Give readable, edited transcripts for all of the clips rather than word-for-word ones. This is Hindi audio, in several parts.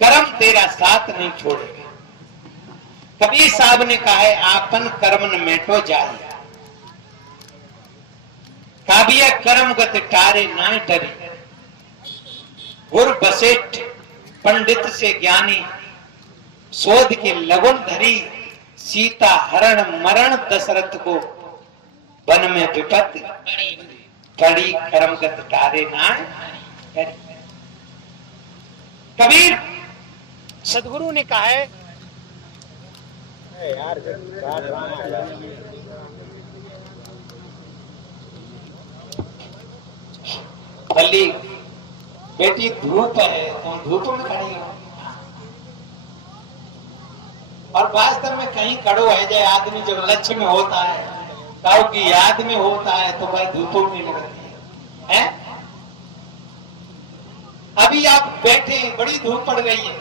कर्म तेरा साथ नहीं छोड़ेगा। कबीर साहब ने कहा है आपन कर्म न मेटो जाए, काबिय कर्म गत टारे ना डरे। गुर बसेठ पंडित से ज्ञानी, शोध के लगन धरी। सीता हरण मरण दशरथ को, वन में विपत्ति पड़ी। कर्मगत टारे ना डरे। कबीर सदगुरु ने कहा है बल्ली बेटी धूप है, तुम धूप में खड़ी हो। और वास्तव में कहीं खड़ो है जाए आदमी जब लक्ष्य में होता है, ताऊ की याद में होता है, तो भाई धूप नहीं लगती है। अभी आप बैठे, बड़ी धूप पड़ रही है,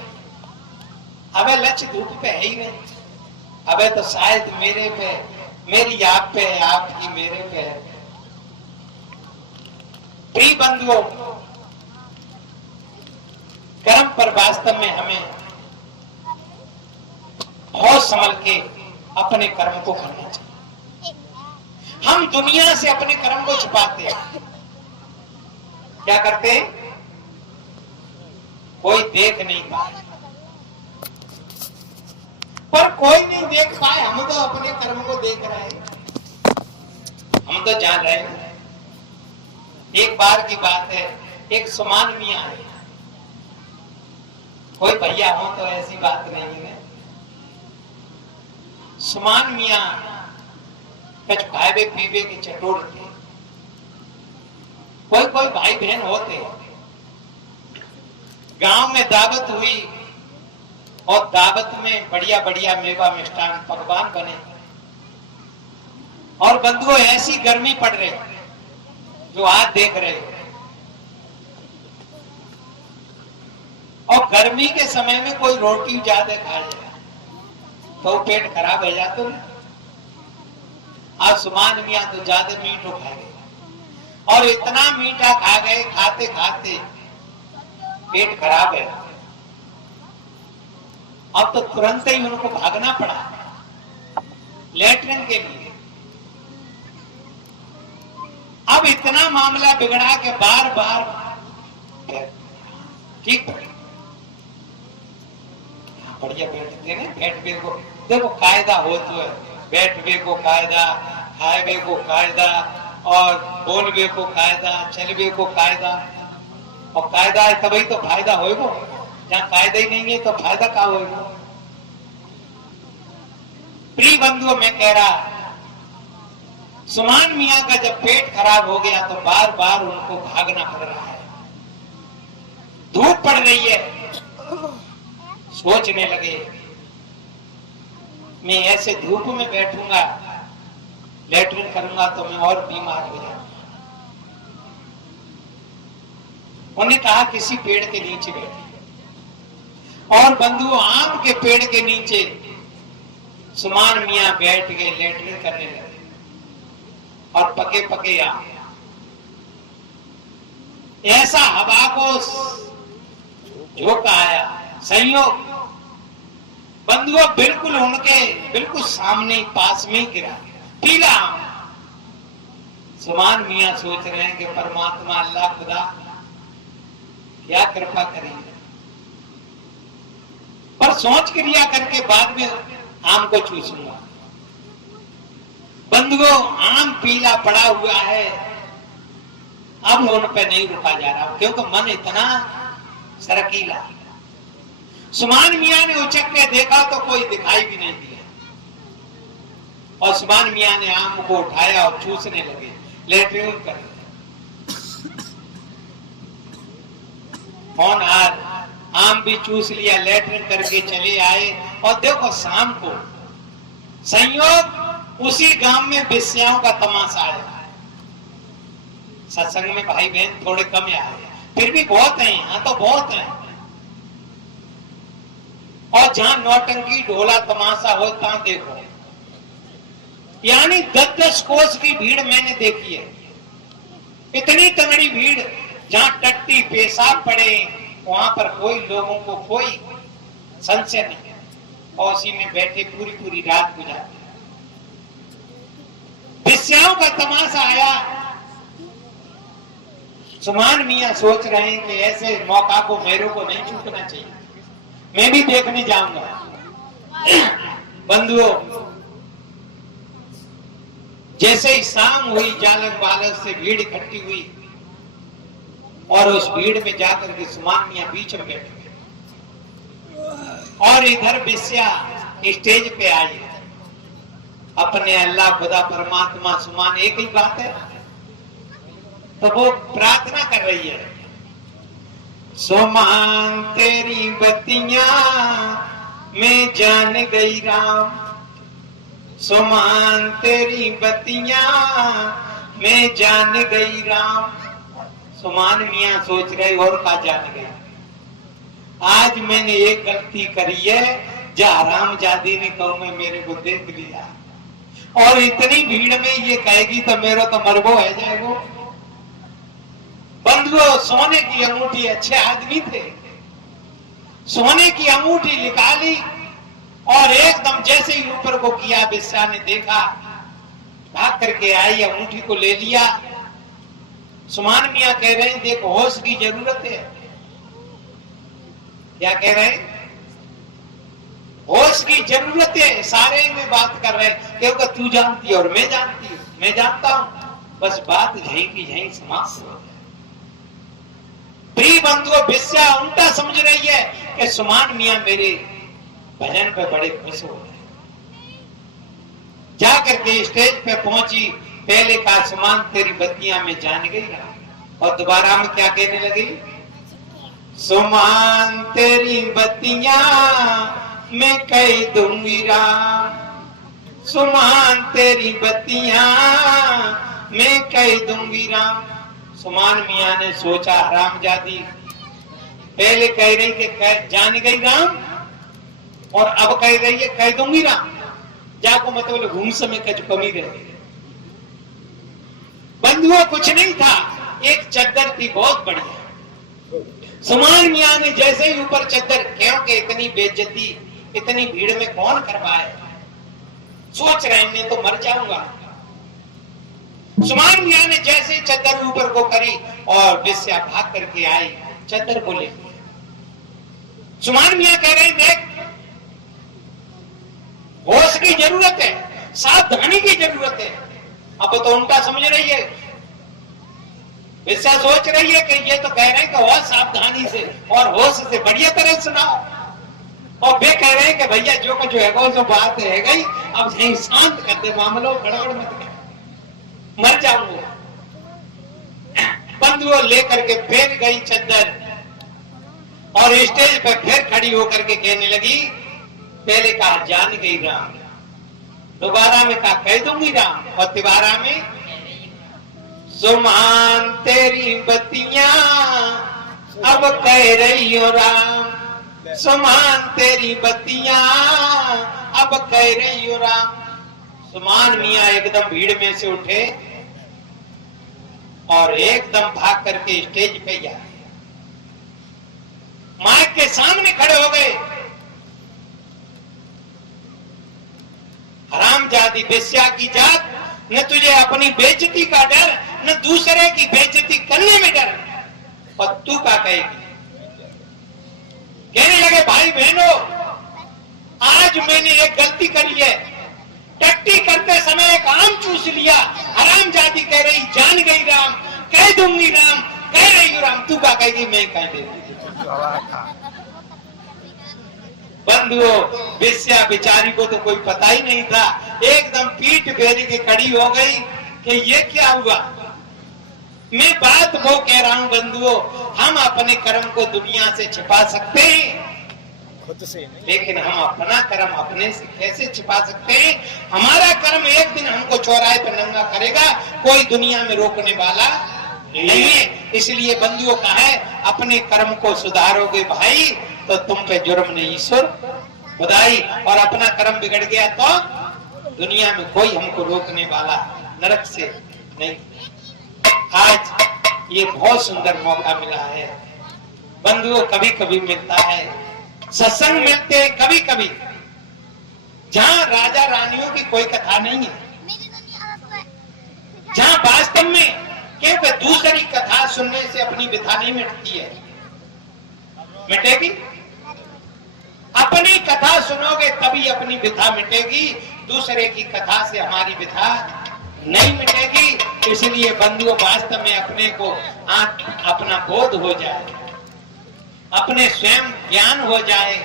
अबे लक्ष्य धूप पे है ही नहीं। अबे तो शायद मेरे पे, मेरी आप पे है, आपकी मेरे पे है। प्रिय बंधुओं, कर्म पर वास्तव में हमें बहुत संभल के अपने कर्म को करना चाहिए। हम दुनिया से अपने कर्म को छुपाते हैं। क्या करते हैं? कोई देख नहीं पाए, पर कोई नहीं देख पाए, हम तो अपने कर्म को देख रहे हैं, हम तो जान रहे हैं। एक बार की बात है, एक सुमान मियां है, कोई भैया हो तो ऐसी बात नहीं है। सुमान मियां कुछ खाए पीवे के चटोर थे। कोई कोई भाई बहन होते, गांव में दावत हुई और दावत में बढ़िया बढ़िया मेवा मिष्ठान पकवान बने। और बंधुओं ऐसी गर्मी पड़ रही जो आज देख रहे हो, और गर्मी के समय में कोई रोटी ज्यादा खा जाए तो पेट खराब हो जाता है। आज सुमान मियां तो ज्यादा मीठो खा गए, और इतना मीठा खा गए, खाते खाते पेट खराब है। अब तो तुरंत ही उनको भागना पड़ा लेटरिन के लिए। अब इतना मामला बिगड़ा के बार बार ठीक बढ़िया बैठते ना, बैठवे को देखो कायदा हो तो है, बैठवे को कायदा, खाएवे को कायदा, और बोलवे को कायदा, चलवे को कायदा। और कायदा है तभी तो फायदा होएगा, जहाँ कायदा ही नहीं है तो फायदा क्या होएगा। प्रिय बंधुओं, मैं कह रहा, सुमान मियां का जब पेट खराब हो गया तो बार बार उनको भागना पड़ रहा है। धूप पड़ रही है, सोचने लगे मैं ऐसे धूप में बैठूंगा, लेटरिन करूंगा तो मैं और बीमार हो जाऊंगा। उन्हें कहा किसी पेड़ के नीचे बैठे। और बंधुओं, आम के पेड़ के नीचे सुमान मियां बैठ गए, लेटरिन करने लगे। और पके पके आम, ऐसा हवा को झोंका आया, संयोग बंधुओं बिल्कुल उनके बिल्कुल सामने पास में ही गिरा, पीला आम। सुमान मियां सोच रहे हैं कि परमात्मा अल्लाह खुदा क्या कृपा करेंगे, पर सोच क्रिया करके बाद में आम को चूसूंगा। बंधुओं, आम पीला पड़ा हुआ है, अब उन पे नहीं रुका जा रहा, क्योंकि मन इतना सरकीला। सुमान मियां ने उचक के देखा तो कोई दिखाई भी नहीं दिया, और सुमान मियां ने आम को उठाया और चूसने लगे, लेटरिन कर। कौन आज आम भी चूस लिया, लेटरिन करके चले आए। और देखो शाम को संयोग उसी गांव में बेस्याओं का तमाशा आया। सत्संग में भाई बहन थोड़े कम आए, फिर भी बहुत हैं, यहाँ तो बहुत हैं। और जहां नौटंकी ढोला तमाशा हो तहां देखो, यानी 10-10 कोस की भीड़ मैंने देखी है। इतनी तगड़ी भीड़, जहां टट्टी पेशाब पड़े, वहां पर कोई लोगों को कोई संशय नहीं, और उसी में बैठे पूरी पूरी रात गुजारते। वेश्याओं का तमाशा आया। सुमान मियां सोच रहे हैं कि ऐसे मौका को मेरे को नहीं चूकना चाहिए, मैं भी देखने जाऊंगा। बंधुओं, जैसे ही शाम हुई, जालक बालक से भीड़ इकट्ठी हुई और उस भीड़ में जाकर के सुमान मियां बीच में बैठे और इधर वेश्या स्टेज पे आई। अपने अल्लाह खुदा परमात्मा सुमान एक ही बात है, तो वो प्रार्थना कर रही है, सुमान तेरी बत्तियां मैं जान गई राम, सुमान तेरी बत्तियां मैं जान गई राम। सुमान मियां सोच रहे और का जान गई, आज मैंने एक गलती करी है, जा हरामजादी ने कहूं मैं मेरे को देख लिया, और इतनी भीड़ में ये कहेगी तो मेरा तो मरबो है जाएगो। बंधुओं, सोने की अंगूठी, अच्छे आदमी थे, सोने की अंगूठी निकाली और एकदम जैसे ही ऊपर को किया, वेश्या ने देखा, भाग करके आई, अंगूठी को ले लिया। सुमान मियां कह रहे हैं, देखो होश की जरूरत है। क्या कह रहे हैं? होश की जरूरत है। सारे में बात कर रहे हैं, क्योंकि तू जानती है और मैं जानती हूँ, मैं जानता हूं, बस बात यहीं की यहीं समाप्त हो। प्रिय बंधुओं, वेश्या उल्टा समझ रही है कि सुमान मियां मेरे भजन पे बड़े खुश हो गए। जाकर के स्टेज पे पहुंची, पहले कहा सुमान तेरी बत्तियां में जान गई, और दोबारा में क्या कहने लगी, सुमान तेरी बत्तियां मैं कह दूंगी राम, सुमान तेरी बत्तियां मैं कह दूंगी राम। सुमान मियां ने सोचा, हरामजादी पहले कह रही कि जान गई राम, और अब कह रही है कह दूंगी राम, जाको मतलब घूमस में कुछ कमी रह गई। बंधुओं, कुछ नहीं था, एक चद्दर थी बहुत बढ़िया। सुमान मियां ने जैसे ही ऊपर चद्दर, क्योंकि इतनी बेइज्जती इतनी भीड़ में कौन करवाए, सोच रहे हैं तो मर जाऊंगा। सुमान मियां ने जैसे ही चद्दर ऊपर को करी और वेश्या भाग करके आई, चद्दर को ले लिया। सुमान मियां कह रहे, देख होश की जरूरत है, सावधानी की जरूरत है। अब तो उल्टा समझ रही है, वेश्या सोच रही है कि ये तो कह रहे हैं कि होश सावधानी से और होश से बढ़िया तरह सुनाओ, और वे कह रहे हैं कि भैया जो कुछ है जो बात है गई, अब यही शांत कर दे, मामलो गड़बड़ मत कर, मर जाऊंगा। बंधुओं, लेकर के फिर गई चद्दर और स्टेज पर फिर खड़ी होकर के कहने लगी, पहले कहा जान गई राम, दोबारा में कहा कह दूंगी राम, और तिबारा में सुमान तेरी बत्तियां अब कह रही हो राम, सुमान तेरी बत्तियां अब कह रही हो राम। सुमान मियां एकदम भीड़ में से उठे और एकदम भाग करके स्टेज पे गए, माइक के सामने खड़े हो गए। हरामजादी वेश्या की जात, न तुझे अपनी बेइज्जती का डर, न दूसरे की बेइज्जती करने में डर, और तू क्या कहेगी? कहने लगे, भाई बहनों, आज मैंने एक गलती करी है, टट्टी करते समय एक आम चूस लिया। हरामजादी कह रही जान गई राम, कह दूंगी राम, कह रही हूं राम, तू क्या कहेगी? मैं कह देती। बंधुओं, वेश्या बेचारी को तो कोई पता ही नहीं था, एकदम पीठ फेरी के खड़ी हो गई कि ये क्या हुआ। मैं बात वो कह रहा हूं बंधुओं, हम अपने कर्म को दुनिया से छिपा सकते हैं खुद से नहीं, लेकिन हम अपना कर्म अपने से कैसे छिपा सकते हैं? हमारा कर्म एक दिन हमको चौराहे पर नंगा करेगा, कोई दुनिया में रोकने वाला नहीं है। इसलिए बंधुओं का है, अपने कर्म को सुधारोगे भाई तो तुम पे जुर्म नहीं ईश्वर खुदाई, और अपना कर्म बिगड़ गया तो दुनिया में कोई हमको रोकने वाला नरक से नहीं। आज ये बहुत सुंदर मौका मिला है बंधुओं कभी कभी मिलता है, सत्संग मिलते हैं कभी कभी, जहां राजा रानियों की कोई कथा नहीं है, जहां वास्तव में क्योंकि दूसरी कथा सुनने से अपनी व्यथा नहीं मिटती है। मिटेगी? अपनी कथा सुनोगे तभी अपनी व्यथा मिटेगी, दूसरे की कथा से हमारी व्यथा नहीं मिटेगी। इसलिए बंधुओं वास्तव में अपने को अपना बोध हो जाए, अपने स्वयं ज्ञान हो जाए,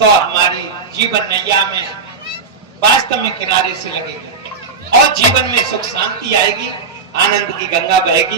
तो हमारी जीवन नैया में वास्तव में किनारे से लगेगी और जीवन में सुख शांति आएगी, आनंद की गंगा बहेगी।